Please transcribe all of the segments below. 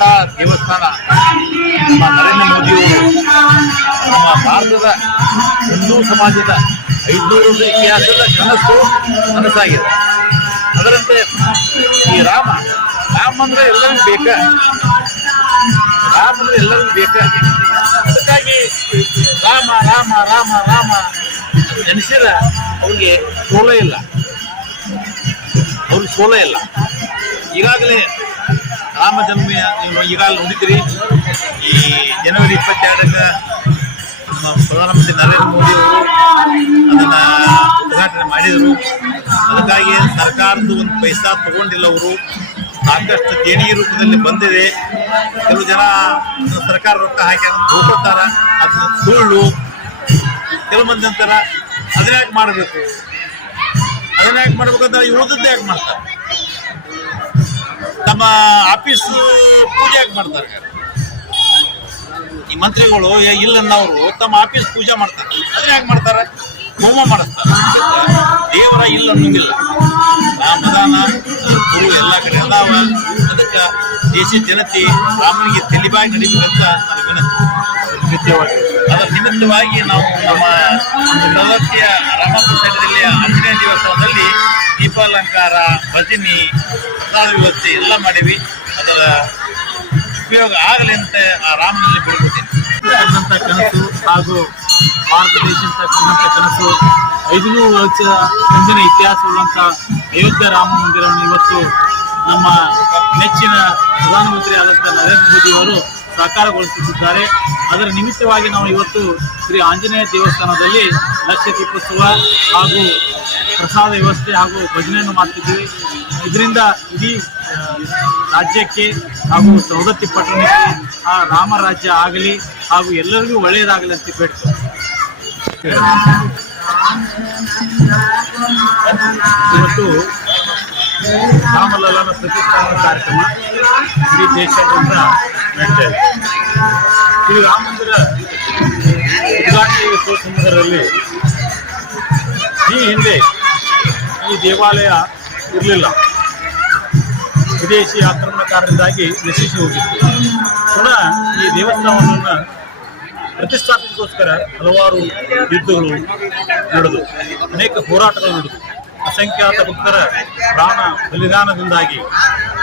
ದೇವಸ್ಥಾನ. ನಮ್ಮ ನರೇಂದ್ರ ಮೋದಿಯವರು ನಮ್ಮ ಭಾರತದ ಹಿಂದೂ ಸಮಾಜದ ಐದುನೂರು ಇತಿಹಾಸದ ಕನಸು ಮನಸ್ಸಾಗಿದೆ ಅದರಂತೆ ಈ ರಾಮ ರಾಮ ಅಂದ್ರೆ ಎಲ್ಲರಿಗೂ ಬೇಕ. ರಾಮ ಅಂದ್ರೆ ಎಲ್ಲರಿಗೂ ಬೇಕ. ಅದಕ್ಕಾಗಿ ರಾಮ ರಾಮ ರಾಮ ರಾಮ ನೆನೆಸಿದ ಅವ್ರಿಗೆ ಸೋಲ ಇಲ್ಲ. ಅವ್ರಿಗೆ ಸೋಲ ಇಲ್ಲ. ಈಗಾಗಲೇ ರಾಮ ಜನ್ಮ ನೀವು ಈಗಾಗಲೇ ನೋಡಿದ್ರಿ ಈ ಜನವರಿ ಇಪ್ಪತ್ತೆರಡಕ್ಕೆ ನಮ್ಮ ಪ್ರಧಾನಮಂತ್ರಿ ನರೇಂದ್ರ ಮೋದಿ ಅವರು ಅದನ್ನ ಉದ್ಘಾಟನೆ ಮಾಡಿದರು. ಅದಕ್ಕಾಗಿ ಸರ್ಕಾರದ ಒಂದು ಪೈಸಾ ತಗೊಂಡಿಲ್ಲ ಅವರು. ಸಾಕಷ್ಟು ದೇಣಿ ರೂಪದಲ್ಲಿ ಬಂದಿದೆ. ಕೆಲವು ಜನ ಸರ್ಕಾರ ರೊಕ್ಕ ಹಾಕಿ ಅದನ್ನು ತಗೋತಾರ ಅದನ್ನ ಸುಳ್ಳು ಕೆಲವು ಮಂದಿ ಅಂತಾರ, ಅದನ್ನ ಯಾಕೆ ಮಾಡಬೇಕು? ಅದನ್ನ ಯಾಕೆ ಮಾಡ್ಬೇಕಂತ ಯಾಕೆ ಮಾಡ್ತಾರೆ? ತಮ್ಮ ಆಫೀಸ್ ಪೂಜೆ ಯಾಕೆ ಮಾಡ್ತಾರೆ? ಈ ಮಂತ್ರಿಗಳು ಇಲ್ಲನ್ನವರು ತಮ್ಮ ಆಫೀಸ್ ಪೂಜೆ ಮಾಡ್ತಾರೆ. ಅದನ್ನ ಯಾಕೆ ಮಾಡ್ತಾರೆ? ಹೋಮ ಮಾಡಿಸ್ತಾರೆ. ದೇವರ ಇಲ್ಲ ಅನ್ನೋಂಗಿಲ್ಲ ರಾಮದಾನ, ಗುರು ಎಲ್ಲ ಕಡೆ ಅದಾವ. ಅದಕ್ಕೆ ದೇಶದ ಜನತೆ ರಾಮನಿಗೆ ತೆಲಿಬಾಗಿ ನಡಿಬೇಕಂತ ನನ್ನ ವಿನಂತಿ ಅದರ ನಿಮಿತ್ತವಾಗಿ ನಾವು ನಮ್ಮ ಸದಸ್ಯ ರಾಮಪುರ ಸೈಡಲ್ಲಿ ಆಂಜನೇಯ ದೇವಸ್ಥಾನದಲ್ಲಿ ದೀಪಾಲಂಕಾರ, ಭಜನಿ ಪ್ರಸಾದ ವ್ಯವಸ್ಥೆ ಎಲ್ಲ ಮಾಡಿವಿ. ಅದರ ಉಪಯೋಗ ಆಗಲಿ ಅಂತ ಆ ರಾಮನಲ್ಲಿ ಕಂಡಂತ ಕನಸು ಹಾಗೂ ಭಾರತ ಕಂಡಂತ ಕನಸು ಐದುನೂರು ವರ್ಷ ಹಿಂದಿನ ಇತಿಹಾಸವುಳ್ಳಂತ ಅಯೋಧ್ಯ ರಾಮ ಮಂದಿರವನ್ನು ಇವತ್ತು ನಮ್ಮ ನೆಚ್ಚಿನ ಪ್ರಧಾನಮಂತ್ರಿ ಆದಂಥ ನರೇಂದ್ರ ಮೋದಿ ಅವರು ಸಾಕಾರಗೊಳಿಸುತ್ತಿದ್ದಾರೆ. ಅದರ ನಿಮಿತ್ತವಾಗಿ ನಾವು ಇವತ್ತು ಶ್ರೀ ಆಂಜನೇಯ ದೇವಸ್ಥಾನದಲ್ಲಿ ಲಕ್ಷ ದೀಪೋತ್ಸವ ಹಾಗೂ ಪ್ರಸಾದ ವ್ಯವಸ್ಥೆ ಹಾಗೂ ಭಜನೆಯನ್ನು ಮಾಡ್ತಿದ್ದೀವಿ. ಇದರಿಂದ ಇಡೀ ರಾಜ್ಯಕ್ಕೆ ಹಾಗೂ ಸವದತ್ತಿ ಪಟ್ಟಣಕ್ಕೆ ಆ ರಾಮರಾಜ್ಯ ಆಗಲಿ ಹಾಗೂ ಎಲ್ಲರಿಗೂ ಒಳ್ಳೆಯದಾಗಲಿ ಅಂತ ಬೇಡ್ತೀವಿ ಇವತ್ತು ರಾಮಲಲ್ಲನ ಪ್ರತಿಷ್ಠಾಪನ ಕಾರ್ಯಕ್ರಮ ಇಡೀ ದೇಶಾದ್ಯಂತ ನಡೀತಾ ಇದೆ. ಈ ರಾಮ ಮಂದಿರ ಉದ್ಘಾಟನೆ ಸಂದರ್ಭದಲ್ಲಿ ಈ ಹಿಂದೆ ಈ ದೇವಾಲಯ ಇರಲಿಲ್ಲ. ವಿದೇಶಿ ಆಕ್ರಮಣಕಾರರಿಂದಾಗಿ ನಶಿಸಿ ಹೋಗಿತ್ತು. ಪುನಃ ಈ ದೇವಸ್ಥಾನವನ್ನು ಪ್ರತಿಷ್ಠಾಪಿಸೋಸ್ಕರ ಹಲವಾರು ಯುದ್ಧಗಳು ನಡೆದು ಅನೇಕ ಹೋರಾಟಗಳು ನಡೆದು ಅಸಂಖ್ಯಾತ ಭಕ್ತರ ಪ್ರಾಣ ಬಲಿದಾನದಿಂದಾಗಿ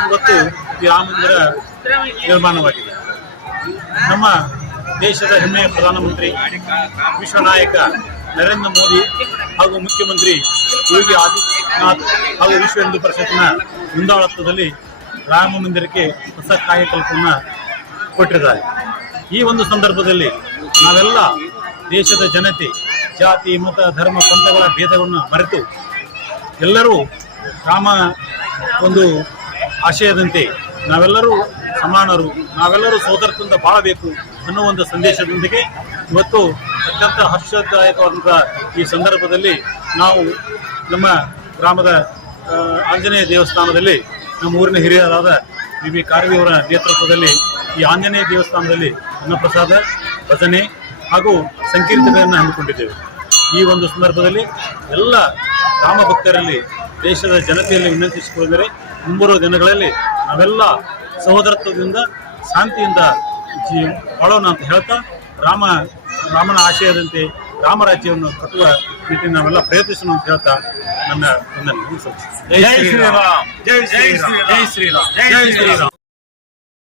ಇವತ್ತು ಈ ರಾಮ ಮಂದಿರ ನಿರ್ಮಾಣವಾಗಿದೆ. ನಮ್ಮ ದೇಶದ ಹೆಮ್ಮೆಯ ಪ್ರಧಾನಮಂತ್ರಿ, ವಿಶ್ವ ನಾಯಕ ನರೇಂದ್ರ ಮೋದಿ ಹಾಗೂ ಮುಖ್ಯಮಂತ್ರಿ ಯೋಗಿ ಆದಿತ್ಯನಾಥ್ ಹಾಗೂ ವಿಶ್ವ ಹಿಂದೂ ಪರಿಷತ್ನ ಮುಂದಾಳತ್ವದಲ್ಲಿ ರಾಮ ಮಂದಿರಕ್ಕೆ ಹೊಸ ಕಾಯಕಲ್ಪವನ್ನು ಕೊಟ್ಟಿದ್ದಾರೆ. ಈ ಒಂದು ಸಂದರ್ಭದಲ್ಲಿ ನಾವೆಲ್ಲ ದೇಶದ ಜನತೆ, ಜಾತಿ, ಮತ, ಧರ್ಮ, ಪಂಥಗಳ ಭೇದವನ್ನು ಮರೆತು ಎಲ್ಲರೂ ರಾಮ ಒಂದು ಆಶಯದಂತೆ ನಾವೆಲ್ಲರೂ ಸಮಾನರು, ನಾವೆಲ್ಲರೂ ಸೋದರತ್ವದಿಂದ ಬಾಳಬೇಕು ಅನ್ನೋ ಒಂದು ಸಂದೇಶದೊಂದಿಗೆ ಇವತ್ತು ಅತ್ಯಂತ ಹರ್ಷದಾಯಕವಾದಂಥ ಈ ಸಂದರ್ಭದಲ್ಲಿ ನಾವು ನಮ್ಮ ಗ್ರಾಮದ ಆಂಜನೇಯ ದೇವಸ್ಥಾನದಲ್ಲಿ ನಮ್ಮ ಊರಿನ ಹಿರಿಯರಾದ ಬಿ ಬಿ ಕಾರ್ವಿಯವರ ನೇತೃತ್ವದಲ್ಲಿ ಈ ಆಂಜನೇಯ ದೇವಸ್ಥಾನದಲ್ಲಿ ಅನ್ನಪ್ರಸಾದ, ಭಜನೆ ಹಾಗೂ ಸಂಕೀರ್ತನೆಯನ್ನು ಹಮ್ಮಿಕೊಂಡಿದ್ದೇವೆ. ಈ ಒಂದು ಸಂದರ್ಭದಲ್ಲಿ ಎಲ್ಲ ರಾಮ ಭಕ್ತರಲ್ಲಿ ದೇಶದ ಜನತೆಯಲ್ಲಿ ವಿನಂತಿಸಿಕೊಂಡರೆ ಮುಂಬರುವ ದಿನಗಳಲ್ಲಿ ನಾವೆಲ್ಲ ಸಹೋದರತ್ವದಿಂದ ಶಾಂತಿಯಿಂದ ಜೀ ಬಾಳೋಣ ಅಂತ ಹೇಳ್ತಾ ರಾಮ ರಾಮನ ಆಶಯದಂತೆ ರಾಮರಾಜ್ಯವನ್ನು ಕಟ್ಟುವ ರೀತಿ ನಾವೆಲ್ಲ ಪ್ರಯತ್ನಿಸೋಣ ಅಂತ ಹೇಳ್ತಾ ನನ್ನ ಮುಗಿಸುತ್ತೇನೆ. ಜೈ ಶ್ರೀರಾಮ್. ಜೈ ಶ್ರೀರಾಮ್. ಜೈ ಶ್ರೀರಾಮ್. ಜೈ ಶ್ರೀರಾಮ್.